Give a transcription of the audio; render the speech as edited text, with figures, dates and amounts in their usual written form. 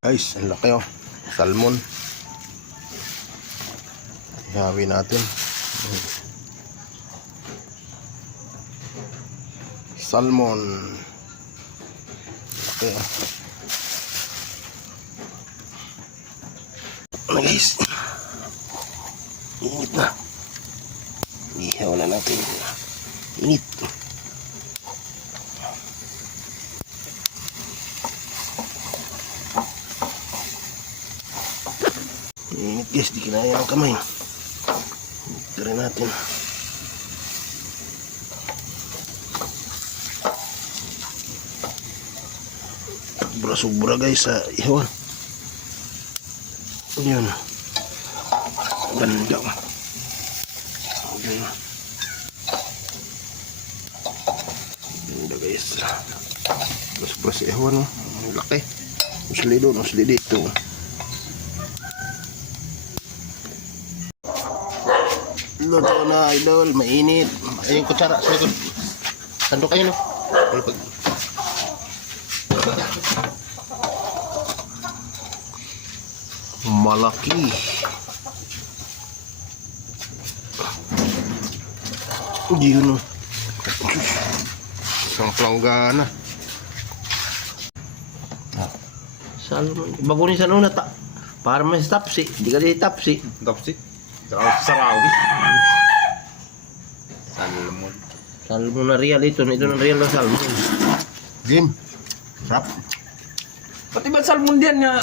Guys, ang laki oh. Salmon. Ihawin natin. Salmon. Laki oh. Ano guys? Init na. Ihaw na natin. Init. Init guys, di kinaya ang kamay. Ito rin natin. Sobra-sobra guys sa ihawan. Yun. Ganda. Ganda guys. Sobra sa ihawan. Ang laki. Usli doon, usli dito. Luto na idol, mainit. Ayun kutsara sa likod. Sandok kayo no. Malaki. Yun o. Isang planggana. Salmon. Bagunin sa nuna ta. Para may tapsi. Hindi ka di tapsi. Tapsi. Sarawi. Salmon. Salmon na real ito. Ito na real na salmon. Game. Sarap. Pati ba salmon diyan nga?